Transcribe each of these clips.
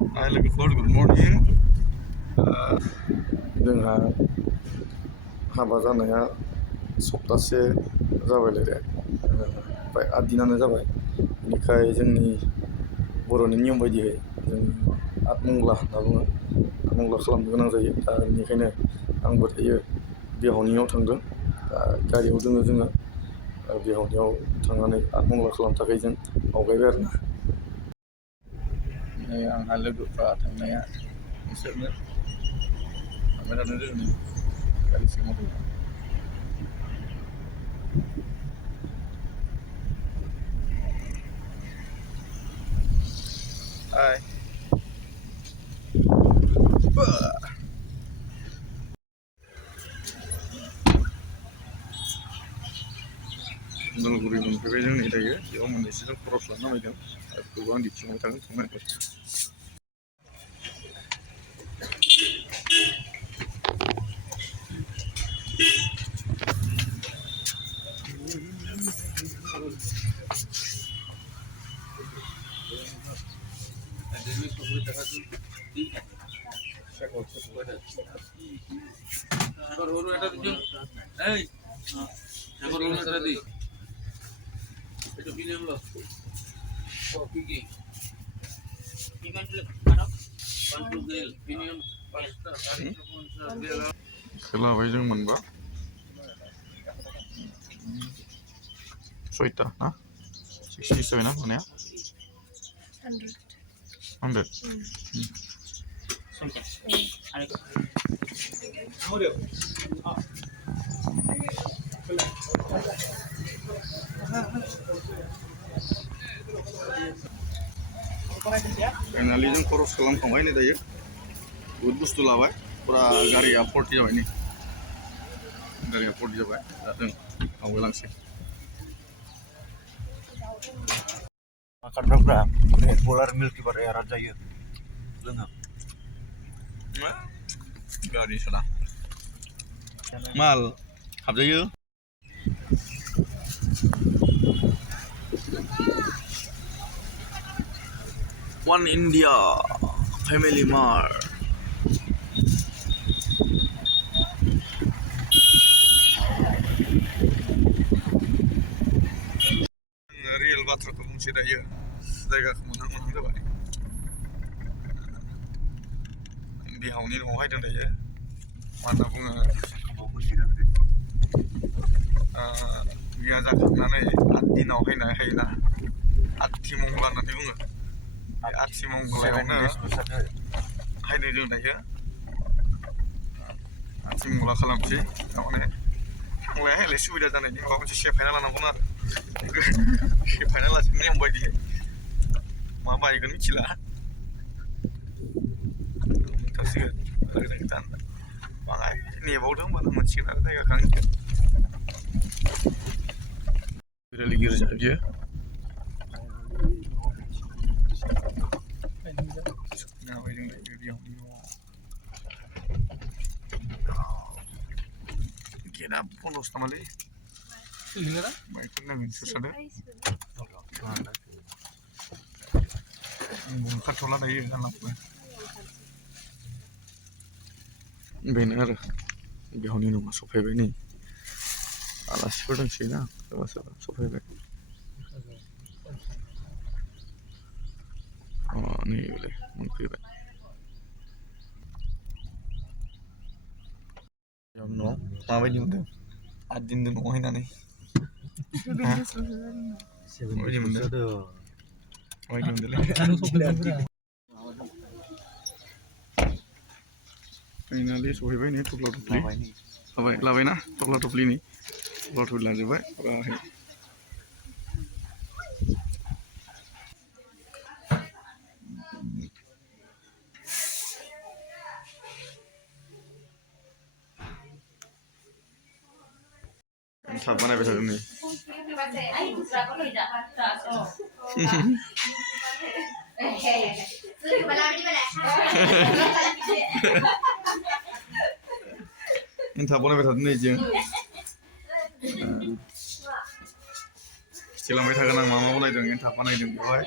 लोगोफोर good morning जोंहा हाबा जानाया सप्तासे जाबायलाय दे फ्राय 8 दिनानो जाबाय बेनिखाय जोंनि बर'नि नियम बायदियै जों आतमंगला होनना बुङो आतमंगला खालामनो गोनां जायो दा बेनिखायनो आंबो दायो बिहावनियाव थांदों दा गारियाव दोङो जोङो बिहावनियाव थांनानै आतमंगला खालामनो थाखाय जों आवगायबाय आरोना आंहा लोगोफ्रा थांनाया बिसोरनो थांबाय थादों जोंनि गारि सिङाव दङ हाय उदालगुरि मोनफैबाय जों नै दायो बेयाव मोननैसो जों खरस लानो नामायदों आरो बेखौबो आं दिन्थिलांबाय थागोन थांनाय सोलाबाय जों मोनबा 6टा ना 67 ना मोनाया 100 फाइनालि जों खरस खालामखांबाय नै दायो बुहुद बुस्थु लाबाय फुरा गारिया 40 जाबाय नै गारिया 40 जाबाय दा जों आवगायलांसै माखारफ्रा रेडबुल आरो मिल्कि बार एयाराद जायो लोङो गारि साला माल हाबजायो One India Family Mart real bathraखौ बुंसै दायो जायगाखौ मोनहां जाबाय बिहावनि न'आव हायदों दायो मा होनना बुङो बिया जाखांनानै 8 दिनाव हायोना आथिमंगला होननानै बुङो बे आथिमंगलायावनो हायदों जों दायो आथिमंगला खालामसै थारमाने थांलाय हायलाय सुबिदा जानायनि माबा मोनसे सेफायना लानांगौमोन आरो सेफायना लाजोबनो नियम बायदियै मा बायगोन मिथिला मोनथारसिगोन आरो जों बाङाय नेबावदों होनबानो मोनसिगोन आरो जायगाखौ बिरालि गिर्जा बियो गेटआ बन्द'सो नामालै बाइकफोर नांगोन सोरसादों ओंखारथ'ला दायो गानलांबाय बेनो आरो बिहावनि न'आ सफैबाय नै आलासिफोर दंसै ना सोरबा सोरबा सफैबाय नै बेलाय मोनफैबाय न'आव माबायदि मोनदों 8 दिन न'आव हायनानै माबायदि मोनदोंलै फाइनालि सहैबाय नै थफ्ला थफ्लि लाबायना थफ्ला थफ्लि लांजोब्बाय थाब बानायबाय थादों नै एन्थाब बानायबाय थादों नै जों खिथिलांबाय थागोन आं मा मा बानायदों एन्थाब बानायदों बेवहाय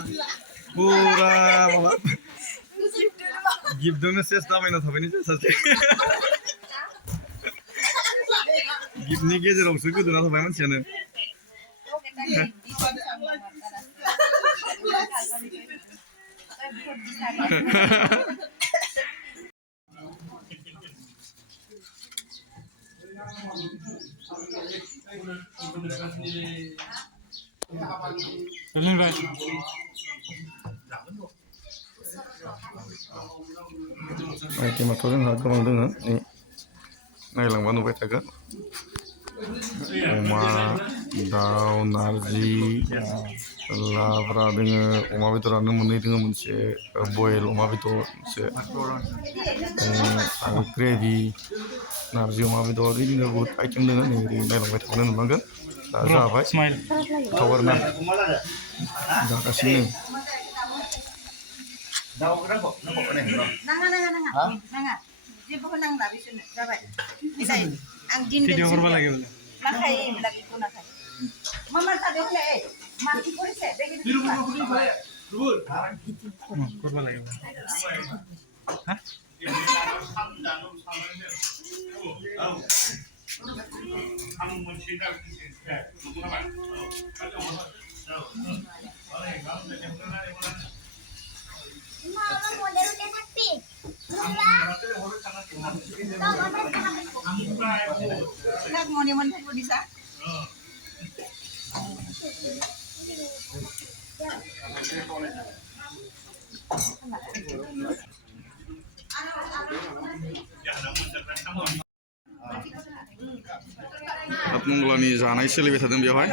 Pura माबा गिफ्टजोंनो सेस दामायना थाबाय नोंसोर सासे गिफ्टनि गेजेरावसो गोदोना थाबाय मानसियानो आइटेमाथ' जोंहा गोबां दोङो नायलांबा नुबाय थागोन अमा दाउ नारजि लाब्रा दोङो अमा बेदरानो मोननै दोङो मोनसे बयल अमा बेदर मोनसे आरो ग्रेभि नारजि अमा बेदर बिदिनो बहुद आइटेम दोङो नै ओरै नायलांबाय थाबानो नुलांगोन दा जाबाय गोथाव आरोना जागासिनो नाङा जेबो होनांला बिसोरनो जाबाय बिलाय आं दिनदों नाखाय बेखौ नाखाय मामा जादों हले माखि करिसे बेगि करबा লাগিব हा आतिमंगलानि जानाय सोलिबाय थादों बेवहाय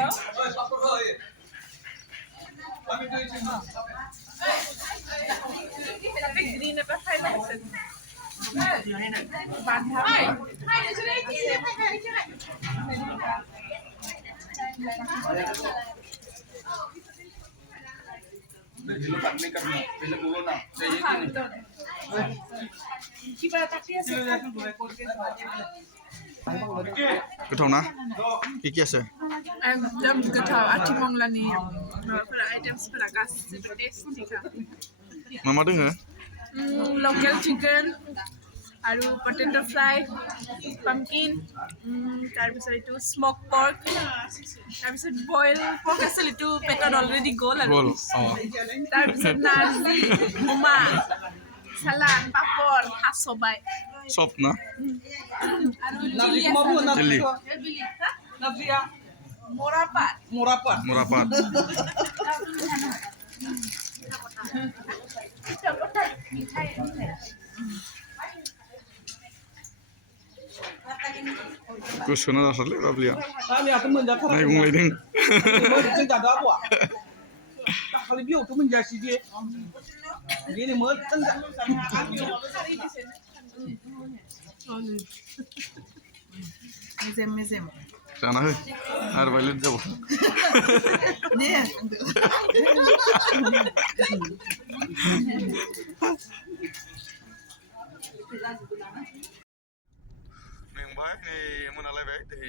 गोथाव ना কি আছে एकदम गोथाव आथिमंलानि माबाफोरा आइटेम्सफोरा गासिबो टेस्टिखा मा दोङो लकेल चिकेन আৰু पटेटो फ्राई পামকিন তাৰপিছত এইটো স্মক পৰ্ক তাৰপিছত বইল পৰ্ক আছিল এইটো পেটত অলৰেডি গ'ল আৰু তাৰপিছত নাৰ্জি উমা সালাড পাপৰ হাসবাই চপ না চিলি মোৰাপাত गोसोना जाथारलै बाब्लिया नाय बुंलायदों दाखालि बेयावथ' मोनजायासै दिनै मोजां मेजेम जाना हो आरो बायलेट जाबाव मेंबाय नै मोनालायबाय दै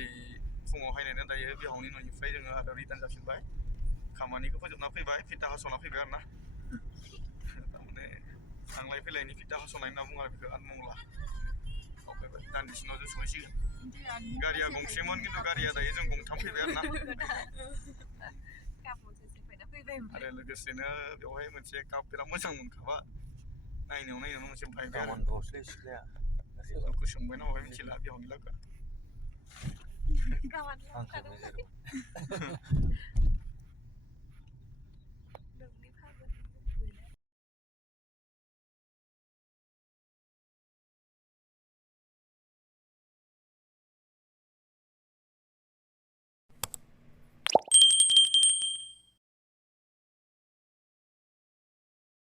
फुङाव हायनायना दायो बिहावनि न'निफ्राय जोङो आरो रिटार्न जाफिनबाय खामानिखौ फोजोबना फैबाय फिथा हास'ना फैबाय आरो ना थारमाने थांलाय फैलायनि फिथा हास'नाय होनना बुङो आरो बेखौ आतिमंगला फैबाय दान्दिसेनाव जों सहैसिगोन गारिया गंसेमोन खिन्थु गारिया दायो जों गंथाम फैबाय आरो ना आरो लोगोसेनो बेवहाय मोनसे काप बिराद मोजां मोनखाबा नायनायावनो मोनसे बायबाय आरो जोंखौ सोंबाय ना माबाय मिथिला बिहावनि लोगोआ